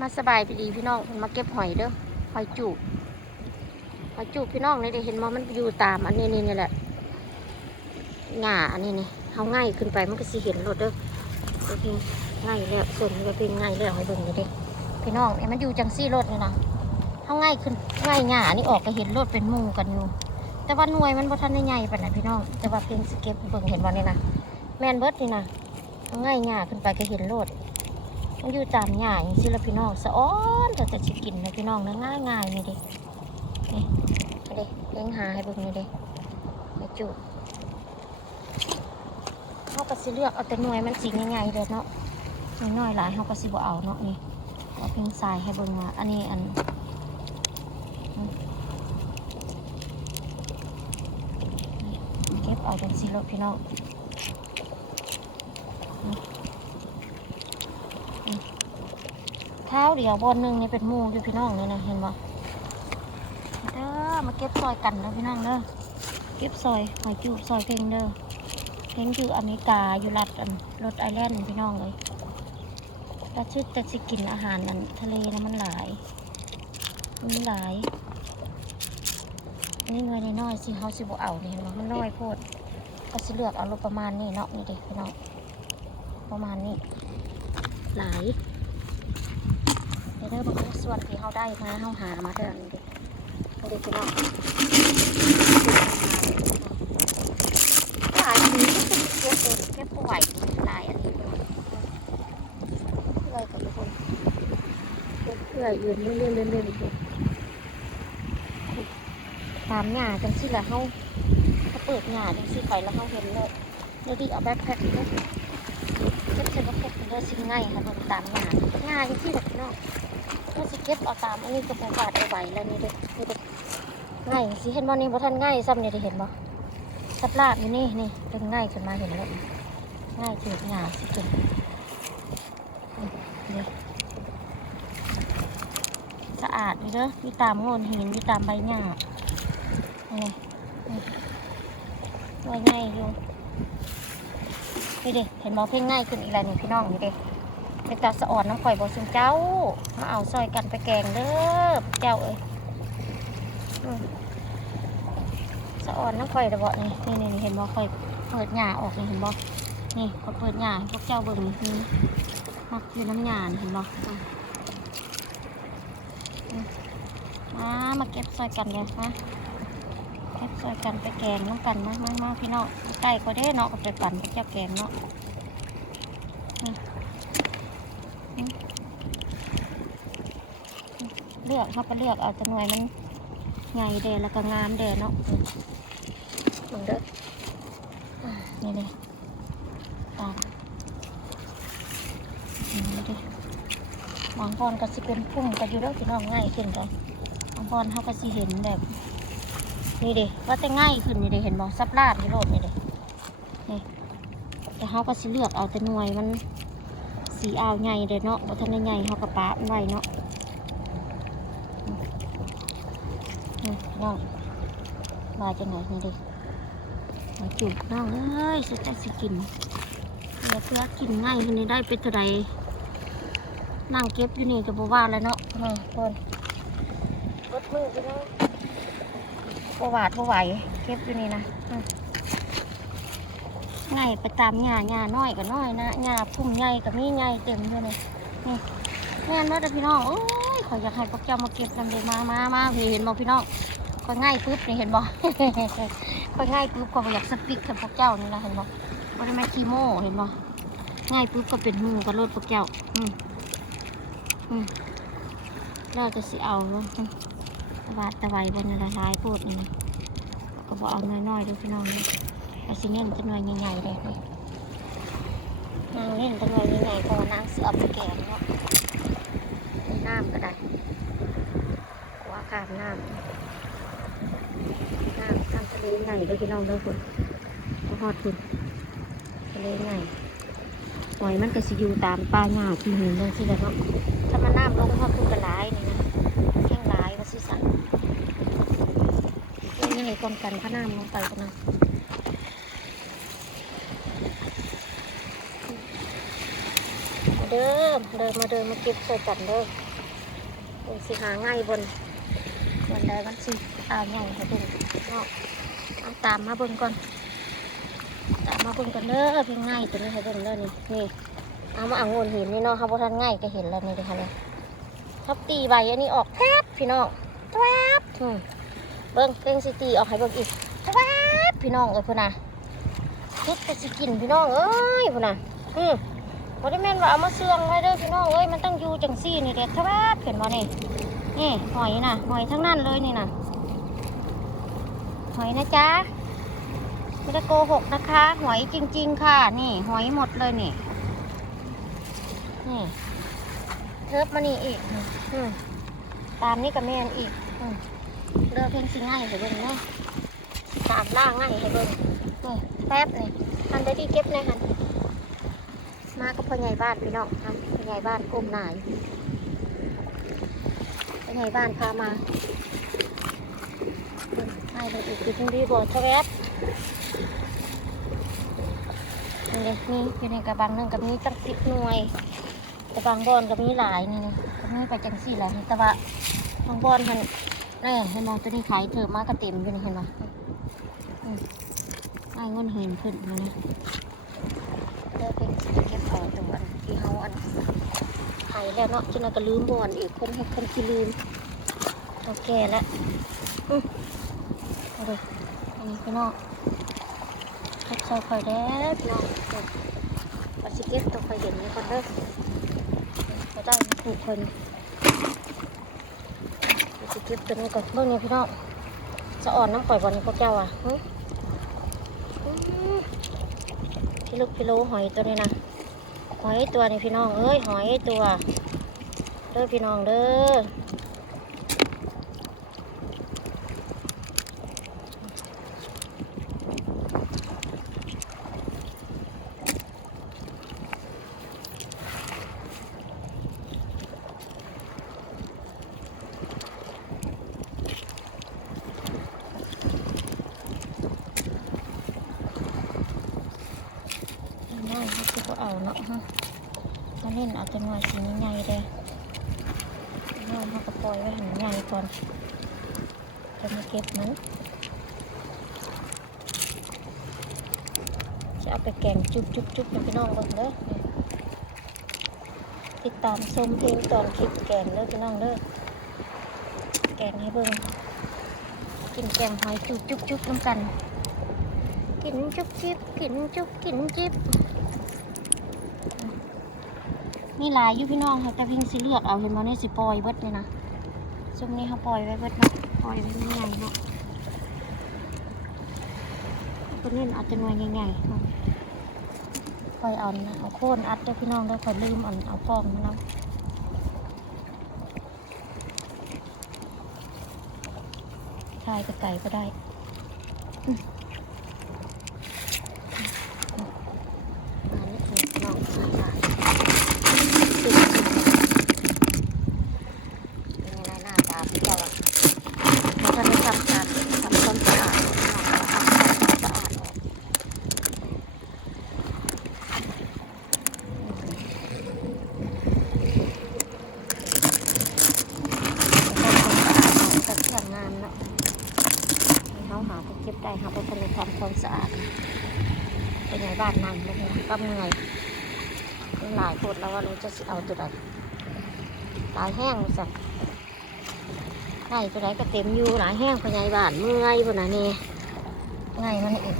มาสบายไปดีพี่น้องมาเก็บหอยเด้อหอยจูบหอยจูบพี่น้องนี่ได้เห็นมอมันอยู่ตามอันนี้นี่นี่แหละหญ้าอันนี้นี่เขาง่ายขึ้นไปมันก็สิเห็นรถเด้อโอเคง่ายแล้วส่วนนี้ก็เป็นง่ายแล้วให้เบิ่งเลยเด้พี่น้องเนี่ยมันอยู่จังซี่รถนี่นะเขาง่ายขึ้นง่ายหญ้านี่ออกก็เห็นรถเป็นมู่กันอยู่ แต่ว่าหน่วยมันบ่ทันได้ใหญ่ปานะพี่น้องแต่ว่าเป็นสเก็บเบิ่งเห็นบ่นี่นะแมนเบิดนี่นะง่ายหญ้าขึ้นไปก็เห็นรถ มันอยู่ตามหญ้าอย่างที่ละพี่น้องสะอ้อนแต่จะสิกินนะพี่น้องนะง่ายง่ายนี่เดินี่เด็กเลี้ยงหาให้เบิ่งนี่เดิไอ้จุเขาก็สิเลือกเอาแต่หน่วยมันสีใหญ่ๆเลยเนาะน้อยๆหลายเขาก็สิบ่เอาเนาะนี่เอาเพียงทรายให้เบิ่งว่าอันนี้อันเก็บเอาจังสิรถพี่น้อง เท้าเดียวบนหนึ่งนี่เป็นมูอยู่พี่น้องเลยนะเห็นบ่เด้อมาเก็บซอยกันนะพี่น้องเด้อเก็บซอยหอยจูบซอยเพลงเด้อเพลงอยู่อเมริกาอยู่รัฐอันรถไอแลนด์พี่น้องเลยแต่ชื่อแต่สิกินอาหารนั้นทะเลนะมันหลายมันหลายนี่หน่วยน้อยๆสิเขาสิบ่เอานี่เห็นบ่มันน้อยโพดก็สิเลือกเอารถประมาณนี้เนาะนี่เด็กพี่น้องประมาณนี้หลาย เด้อบางส่วนที่เขาได้มาเขาหามาเท่านั้นเด็กเด็กพี่น้องหลายทีก็จะเก็บเองเก็บป่วยหลายอันนี้เพื่อยกับทุกคนเพื่อยยืนเรื่อยๆเรื่อยๆเรื่อยๆตามหญ้าจังสิละเขาเขาเปิดหญ้าจังสิไปแล้วเขาเห็นเลยเดี๋ยวดิเอาแบ็คแพ็คเลยเก็บใส่กระปุกเลือสิง่ายค่ะตามหญ้าหญ้าจังสิละพี่น้อ งก็สิเก็บเอาตามอันนี้กระปุกบาดเอาไว้แล้วนี่เด็กนี่เด็กง่ายสิเห็นบ่นี่บ่ทันง่ายซ้ำนี่ได้เห็นบ่สับลาบอยู่นี่นี่เป็นง่ายขึ้นมาเห็นแล้วง่ายถือหยาสิกินนี่สะอาดนี่เด้อมีตามโงนหินมีตามใบหญ้านี่นี่ไว้ง่ายอยู่นี่เด็เห็นบ่เพ่งง่ายขึ้นอีกแล้วนี่พี่น้องนี่เด็ เป็นตาสะอ่อนน้ำข่อยบอสุนเจ้า มาเอาซอยกันไปแกงเด้อเจ้าเอ้ยสะอ่อนน้ำข่อยระเบาะนี่นี่นี่เห็นบ่ข่อยเปิดหญ้าออกนี่เห็นบ่นี่เขาเปิดหญ้าพวกเจ้าเบิ่งนี่มักอยู่น้ำหญ้านเห็นบอมามาเก็บซอยกันเลยมาเก็บซอยกันไปแกงน้ำกันมากมามาพี่น้องใกล้ก็ได้เนาะก็ไปปั่นพวกเจ้าแกงเนาะ ลือกเขาก็เลือกเอาจำนวนมันใหญ่เดแล้วก็งามเดเนาะมึงเด้อนี่เลยตามนี่ดิบางบอนก็สิเป็นพุ่มก็อยู่แล้วพี่น้องง่ายขึ้นเลยบางบอนเขาก็สิเห็นแบบ นี่เดิว่าแต่ง่ายขึ้นนี่เดิเห็นบอกซับลาดนี่โลดนี่ดินี่แต่เขาก็สิเลือกเอาแต่หน่วยมันสีอาวใหญ่เด้เนาะบ่ทันใหญ่เขาก็ปะมันไว้เนาะ อืม น้องมาจากไหนนี่ดิมาจุ่มน้องเอ้ยสุดใจสิกินเดี๋ยวเพื่อกินง่ายคนนี้ได้เป็นเท่าไรนั่งเก็บอยู่นี่ก็บอกว่าแล้วเนาะมาคนรถมือไปเนาะบ่หวาดบ่ไหวเก็บอยู่นี่นะง่ายไปตามหญ้าหญ้าน้อยก็น้อยนะหญ้าพุ่มใหญ่ก็มีใหญ่เต็มอยู่นี่นี่แม่นว่าพี่น้องโอ้ยขอยอยากให้พวกเจ้ามาเก็บนำเดมามามาพี่เห็นบ่พี่น้อง ก็ง่ายปุ๊บนี่เห็นบ่ก็ง่ายปุ๊บก็บ่อยากสปิกกับพวกเจ้านี่นะเห็นบ่บ่ได้มาคีโมเห็นบ่ง่ายปุ๊บก็เป็นหูกับรถพวกเจ้าอืมอืมเราจะสิเอาลงตะวาดตะไวบนละลายโพดนี่ก็บ่เอาน้อยๆด้วยพี่น้องนี่ก็สิเน้นจะหน่อยใหญ่ๆเลยนี่นางเน้นจะหน่อยใหญ่ๆเพราะว่านางเสือไปแกงเนาะน้ำก็ได้ว่าขามน้ำ น้ำทำทะเลใหญ่ด้วยพี่น้องเด้อคุณก็ฮอดคุณทะเลใหญ่หอยมันก็สิอยู่ตามป่าหญ้าที่หินเลยสิแหละเนาะถ้ามันน้ำลงฮอดคุณกระหลายนี่นะแข้งหลายว่าสิสั่งนี่ไงก่อนกันพระน้ำลงไปกันนะเอาเดเด้อเดินมาเดินมาเก็บใส่กันเด้อเบิ่งสิหาง่ายบนบนใดมันสิ อาง่ายให้เบิ่งเนาะเอาตามมาเบิ่งก่อน ตามมาเบิ่งกันเด้อเพียงง่ายตัวนี้ให้เบิ่งเด้อนี่นี่เอามาเอางนหินนี่เนาะครับว่าท่านง่ายก็เห็นแล้วนี่เด้อค่ะเลยทับตีใบอันนี้ออกแทบพี่น้องแทบเบิ่งเพ่งสิตีออกให้เบิ่งอีกแทบพี่น้องเอ้ยพุ่นน่ะคิดจะสิกินพี่น้องเอ้ยพุ่นน่ะอืมบ่ได้แม่นว่าเอามาเสื่องไว้เด้อพี่น้องเอ้ยมันต้องอยู่จังซี่นี่เด็ดแทบเห็นบ่นี่นี่หอยน่ะหอยทั้งนั้นเลยนี่น่ะ หอยนะจ๊ะไม่ได้โกหกนะคะ หอยจริง ๆ ค่ะ นี่ หอยหมดเลยนี่ นี่เทิบมานี่อีกอืมตามนี่กับแม่นอีกอืมเลือกเพียงสิง่ายให้เบิ่งเนาะตามล่างง่ายให้เบิ่งนี่แป๊บนี่ทันได้ดีเก็บเลยค่ะมากับพ่อใหญ่บ้านพี่น้องค่ะพ่อใหญ่บ้านก้มหนายพ่อใหญ่บ้านพามา เบิ่งให้เบิ่งอีกทีนึงดีบ่ทแวบนี่นี่อยู่ในกระบังนึงกับนี้ตั้งสิบหน่วย กระบังบอลกับนี้หลายนี่กับนี้ไปจังสี่แหละนี่แต่ว่าบางบอลมันนี่เห็นมองตัวนี้ขายเถอะมากระเต็มอยู่นี่เห็นไหมอืมไอ้เงินเห็นขึ้นมานะเลิกเป็นเก็บของตัวอันที่เฮาอันขายแล้วเนาะจนเราก็ลืมบอลอีกคนให้คนที่ลืมเราแก่แล้ว เลยอันนี้พี่น้องเฮ็ดใส่อยแด้พี่น้องปาสิเก็ตตัวข่อยเห็นนี่ก่อนเด้อเขาได้ถูกคนปาสิเก็ตตัวนี้ก่อนเบิ่งนี่พี่น้องจะอ่อนน้ำข่อยบ่นี่พวกเจ้าอะพี่ลูกพี่โลหอยตัวนี้นะหอยตัวนี้พี่น้องเอ้ยหอยตัวเด้อพี่น้องเด้อ น้อยเขาคือก็เอาเนาะฮะ มาเล่นเอาตัวหน่อยสีใหญ่ๆเลยน้อยเขาก็ปล่อยไว้หันใหญ่ก่อนจะมาเก็บมัน จะเอาไปแกงจุ๊บจุ๊บจุ๊บให้พี่น้องเบิ่งเด้อนี่ติดตามชมเพลงตอนคลิปแกงเด้อพี่น้องเด้อแกงให้เบิ่งกินแกงหอยจุ๊บจุ๊บจุ๊บน้ำกัน กินจุ๊บจิ๊บกินจุ๊บกินจิ๊บ นี่หลายอยู่พี่น้องค่ะแต่พิงสิเลือกเอาเห็นมาในสิปล่อยเบิดเลยนะซุมนี้เขาปล่อยไว้เบิดเนาะปล่อยไว้ไม่ใหญ่เนาะก็เล่นอาแต่หน่วยใหญ่ๆเนาะปล่อยเอานะเอาโค่นอัดเด้อพี่น้องเด้อคอยลืมเอันเอาฟองมาเนาะทายกับไก่ก็ได้ อันนี้คือน้องสายลายเป็นยังไงหน้าตาพี่เจ้าอะเราจะได้ทำการทำความสะอาดน้องเราทำความสะอาดออกแต่เครื่องงานเนาะให้เขาหาไปเก็บได้หาไปทำความความสะอาด เป็นไงบ้านนั่งแล้วเนี่ยก็เหนื่อยมันหลายคนแล้วว่าเราจะ สิเอาตัวใดหลายแห้งสักไงตัวใดก็เต็มอยู่หลายแห้งเป็นไงบ้านเมื่อยบนน่ะนี่ไงมันเอง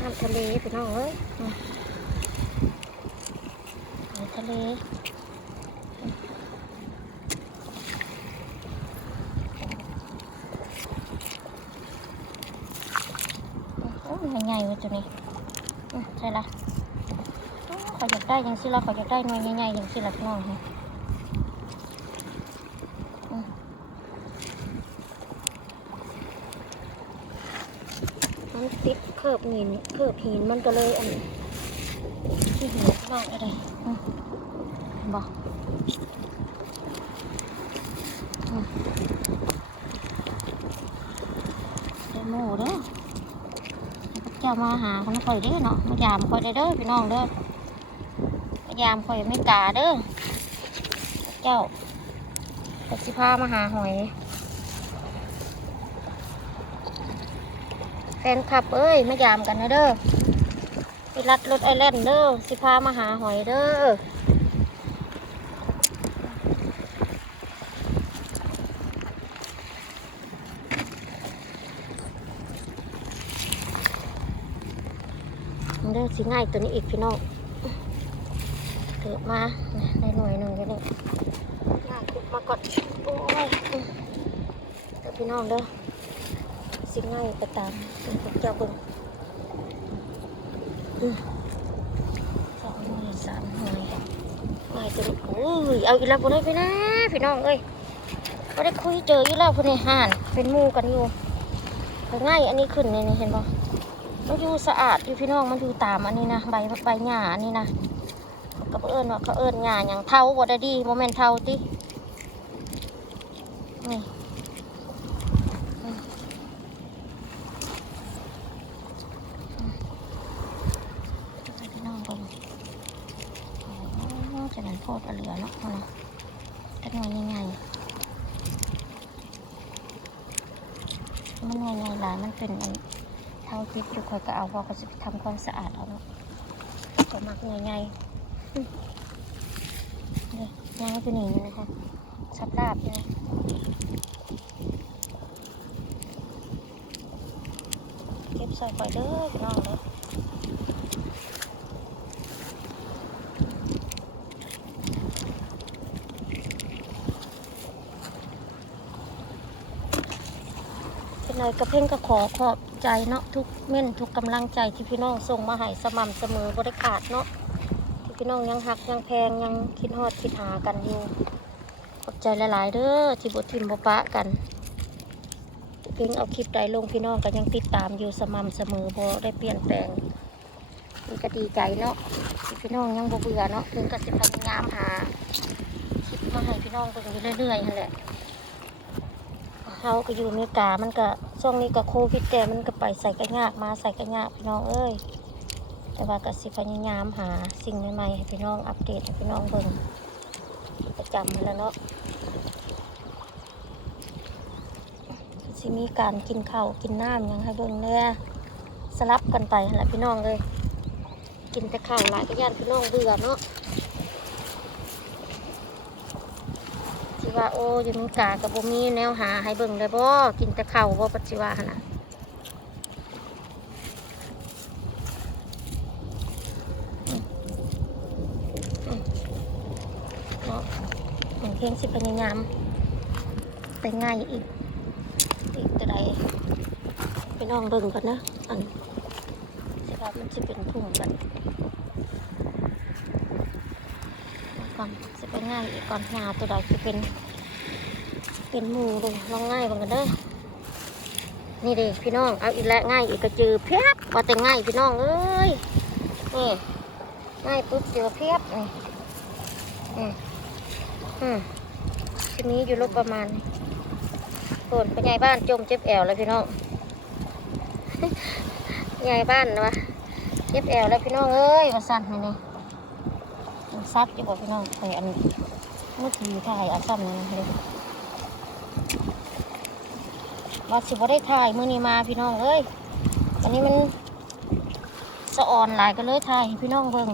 น้ำทะเลพี่น้องเอ้ยอืมน้ำทะเล โอ้ยใหญ่ๆเลยตัวนี้อืมใช่ละขออยากได้ยังสิละขออยากได้หน่วยใหญ่ๆยังสิละน้องค่ะมันติดเคิบหินเคิบหินมันก็เลยอันที่หินน้องอะไรอืมเห็นบอกอืม หมูเด้อให้พระเจ้า มาหาคนข่อยเด้เนาะมายามข่อยได้เด้อพี่น้องเด้อมายามข่อยไม่กาเด้อเจ้าตัดสิพามาหาหอย แฟนคลับเอ้ยมายามกันนะเด้อไปรัดรถไอแลนด์เด้อสิพามาหาหอยเด้อ สิง่ายตัวนี้อีกพี่น้องเกิดมาได้หน่อยหนึ่งก็ได้ง่ายคุกมาก่อนโอ้ยเด้อพี่น้องเด้อสิง่ายไปตามเป็นพวกเจ้าบิ่งสองหน่วยสามหน่วยง่ายจนโอ้ยเอาอีกแล้วพวกนี้ไปนะพี่น้องเอ้ยก็ได้คุยเจออีกแล้วพวกนี้ห่านเป็นมูกันอยู่ง่ายอันนี้ขึ้นนี่นี่เห็นปะ มันอยู่สะอาดอยู่พี่น้องมันอยู่ตามอันนี้นะใบใบหญ้าอันนี้นะเขาก็เอิญว่าเขาเอิญหญ้าอย่างเท่าบ่ได้ดีโมเมนเท่าตินี่พี่น้องเบิ่งโอ้จะนั้นโพดเอาเหลือเนาะเอาเนาะแต่หน่วยใหญ่มันหน่วยใหญ่หลายมันเป็น อันเท่าทิพย์อยู่คอยก็เอาพอก็จะไปทำความสะอาดเอาเนาะก็มักหน่วยใหญ่อืมนี่ย่างตัวนี้นะคะสับลาบเนี่ยเก็บใส่ไปเด้อพี่น้องเด้อเป็นไรกระเพ่งก็ขอขอบ ใจเนาะทุกเม่นทุกกำลังใจที่พี่น้องส่งมาให้สม่ำเสมอบริขาดเนาะที่พี่น้องยังหักยังแพงยังคิดฮอดคิดหากันอยู่ขอบใจหลายๆเด้อที่บทิมบปะกันเพิ่งเอาคลิปใดลงพี่น้องก็ยังติดตามอยู่สม่ำเสมอบ่ได้เปลี่ยนแปลงนี่ก็ดีใจเนาะที่พี่น้องยังบ่เบื่อเนาะเพิ่งก็จะพยายามหาคลิปมาให้พี่น้องเบิ่งอยู่เรื่อยๆนั่นแหละเขาก็อยู่อเมริกามันก็ ช่วงนี้ก็โควิดแต่มันก็ไปใส่กระยากมาใส่กระยากพี่น้องเอ้ย แต่ว่าก็สิพยายามหาสิ่งใหม่ๆให้พี่น้องอัปเดตให้พี่น้องเบิ่งประจำแล้วเนาะสิมีการกินข้าวกินน้ำยังให้เบิ่งแน่สลับกันไปแหละพี่น้องเลย กินแต่ข้าวหลายก็ย่านพี่น้องเบื่อเนาะ ว่าโอ้ยมีกากับบ่มีแนวหาให้เบิ่งได้บ่กินแต่ข้าวบ่ปัจจิวัฒนนะเนาะเพียงสิพยายามไปง่ายอีกอีกแต่ใดไปน้องเบิ่งก่อนนะอันสิว่ามันสิเป็นทุ่งกันก่อนสิไปง่ายอีกก่อนหาตัวใดสิเป็น เป็นหมูเลยลองง่ายกว่ากันเด้อนี่เด้พี่น้อง เอาอีกแล้วง่ายอีกกระจือเพียบว่าแต่ง่ายพี่น้องเอ้ยนี่ง่ายปุ๊บเจอเพียบนี่อืมอืมทีนี้อยู่ลบประมาณโคนเป็นไงบ้านจมเจ็บแอวแล้วพี่น้องยายบ้านะวะเจ็บแอวแล้วพี่น้องเอ้ยว่าสั่นนี่นี่มันซัดอยู่บ่พี่น้องไอ้อันมือถือถ่ายเอาซ้ำนั่เลย ว่าสิบ่ได้ถ่ายมื้อนี้มาพี่น้องเอ้ยวันนี้มันสะอ่อนหลายก็เลยถ่ายพี่น้องเบิ่ง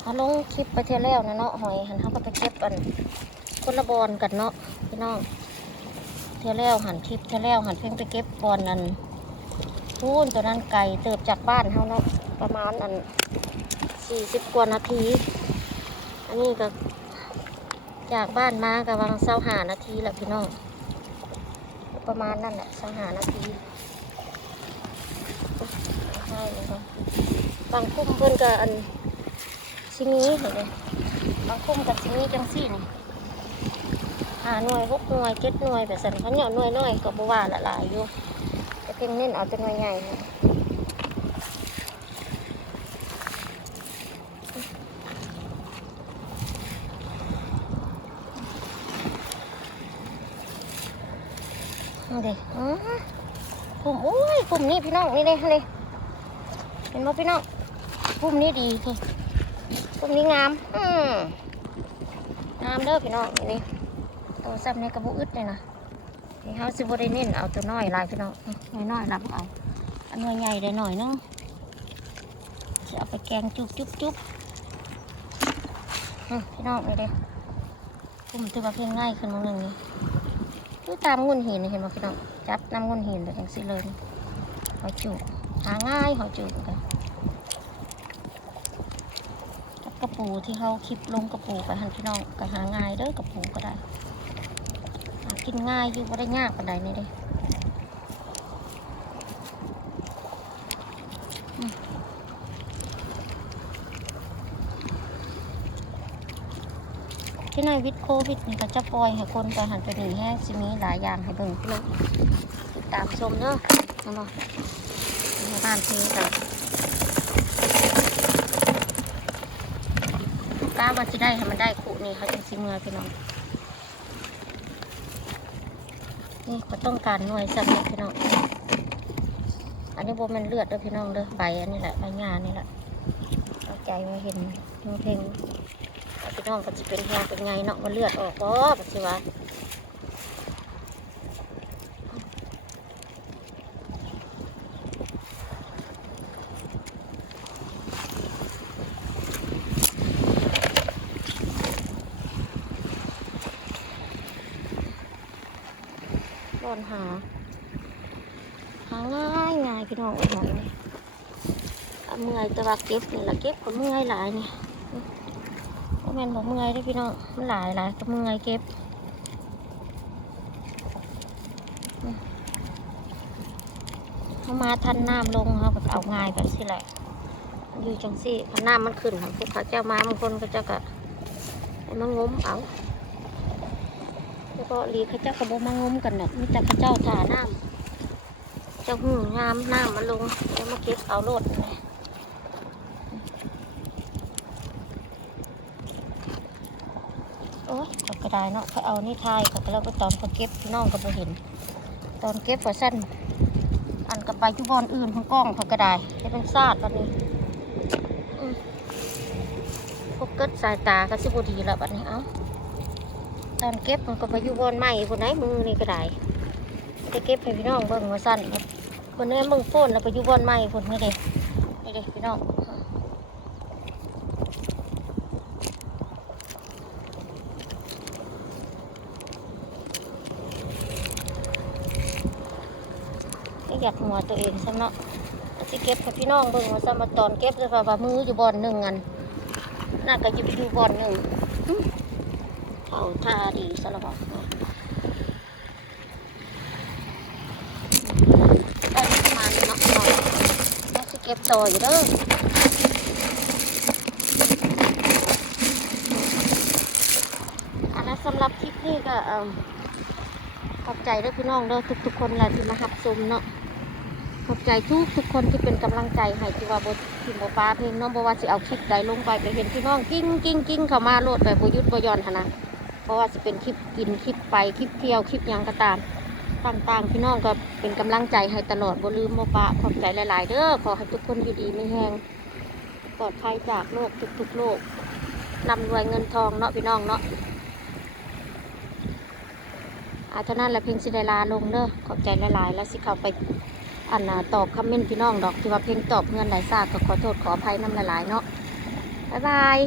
เขาลงคลิปไปเที่ยวแล้วนะเนาะหอยหันเขาก็ไปเก็บอันคนละบอนกันเนาะพี่น้องเที่ยวแล้วหันคลิปเที่ยวแล้วหันเพิ่งไปเก็บบอนนั้นพูนตัวนั้นไก่เติบจากบ้านเขาเนาะประมาณอันสี่สิบกว่านาที อันนี้ก็ จากบ้านมากับวังเศร้าหานาทีแหละพี่น้อง ประมาณนั่นแหละเศร้าหานาทีใช่เลยครับบางคุ้มเพื่อนกับอันซิมีเห็นเลยบางคุ้มกับซิมีจังสี่นี่หาหน่วยหกหน่วยเจ็ดหน่วยแบบสันเขาเหนียวหน่วยน้อยกับบว่าละลายอยู่แต่เพียงเน้นเอาแต่หน่วยใหญ่ เด้อือปุ่มอุ้ยปุ่มนี้พี่น้องนี่เลยเลยเห็นไหมพี่น้องปุ่มนี้ดีคือปุ่มนี้งามอืมงามเด้อพี่น้องนี่ตัวซ้ำในกระบุอึดเลยนะนี่เขาสิบได้เน้นเอาตัวน้อยลายพี่น้องน้อยน้อยรับเอาอันน้อยใหญ่ได้หน่อยนึงจะเอาไปแกงจุ๊บจุ๊บจุ๊บพี่น้องนี่เด้ปุ่มถือว่าเพียงง่ายขึ้นมาหนึ่งนี่ คือตามงุนหินเห็นไหมพี่น้องจับน้ำงุนหินเลยจังสิเลยหอยจูบหาง่ายหอยจูบกันกับกระปูที่เขาคลิปลงกระปูไปหันพี่น้องก็หาง่ายเด้อกระปูก็ได้กินง่ายอยู่ก็ได้ยากปันใดนี่เด้ ที่ในวิดโควิดนี่ก็จะปล่อยให้คนไปหันไปหนีแห้งสิมีหลายอย่างให้เบิ่งพี่น้องติดตามชมเนาะนะบ่นบ้านพลงกันกล้าว่าจะได้ให้มันได้ขุนี่เขาจังสิเมื่อพี่น้องนี่เขาต้องการหน่วยสักนิดพี่น้องอันนี้โบมันเลือดเด้อพี่น้องเด้อใบอันนี้แหละใบงานนี่แหละเอาใจมาเห็นเพลง พี่น้องก็จะเป็นห้งเป็นไงเนาะมันเลือดออกบ่ปัจจุบันบอนหา หาง่ายง่ายพี่น้องเอาหอยนี่เมื่อยแตะว่าเก็บนี่ละเก็บก็เมื่อยหลายนี่ แม่นบอกเมื่อยได้พี่น้องมันหลายหลายก็เมื่อยเก็บเขามาทันน้ำลงเขาก็เอาง่ายแบบสิแหละ อยู่จังสิพันน้ำมันขึ้นค่ะพวกเขาเจ้ามาบางคนก็จะก็ให้มางมเอาแล้วก็ลีเขาเจ้าก็บมางมกันนาะมีแต่เขาเจ้าถ่าน้ำเจ้าหูงามน้ำมันลงแล้วมาเก็บเอาโลดนี่โอ้ยก็ได้เนาะเขาเอานี่ทายกับแล้วก็ตอนเขาเก็บพี่น้องก็บ่เห็น ตอนเก็บก็สั้นอันกับไปจุบอนอื่นของกล้องเขากระได้ให้เป็นซาดวันนี้พวกเกิดสายตาก็สิบดีแล้วบัดนี้เอ้าตอนเก็บมันก็ไปยูบอนใหม่คนไหนมือนี่กระได้จะเก็บให้พี่น้องเบิ่งว่าสั้นคนนี้มึงโฟนแล้วไปยูบอนใหม่คนนี้เด็นี่เด็พี่น้อง ก็ อยากหัวตัวเองซะเนาะสิเก็บให้พี่น้องเบิ่งว่าซะมาตอนเก็บเลยว่ามืออยู่บอนหนึ่งอันน่าก็จะไปอยู่บอนหนึ่งเอาท่าดีซะแล้วบอกได้ประมาณนี้เนาะพี่น้องแล้วสิเก็บต่ออยู่เด้ออันนั้นสำหรับคลิปนี้ก็ขอบใจด้วยพี่น้องเด้อทุกๆคนแหละที่มาหับชมเนาะ ใจทุกทุกคนที่เป็นกำลังใจให้ที่ว่าบทีมบปลาเพลงน้องบว่าสิเอาคลิปใดลงไปไปเห็นพี่น้องกิ้งกิ้งกิ้งเข้ามาโหลดแบบบยุดบยอนนะเพราะว่าสิเป็นคลิปกินคลิปไปคลิปเที่ยวคลิปยังก็ตามต่างๆพี่น้องก็เป็นกำลังใจให้ตลอดบ่ลืมบ่ปะขอบใจหลาย ๆเด้อขอให้ทุกคนอยู่ดีไม่แห้งปลอดภัยจากโรคทุกๆโรคนำรวยเงินทองเนาะพี่น้องเนาะอาเท่านั้นแหละเพลงสิไดลาลงเด้อขอบใจหลาย ๆ แล้วสิเข้าไป อันตอบคอมเมนต์พี่น้องดอกที่ว่าเพลงตอบเงินหลายซากก็ขอโทษขออภัยน้ำหลายเนาะบ๊ายบาย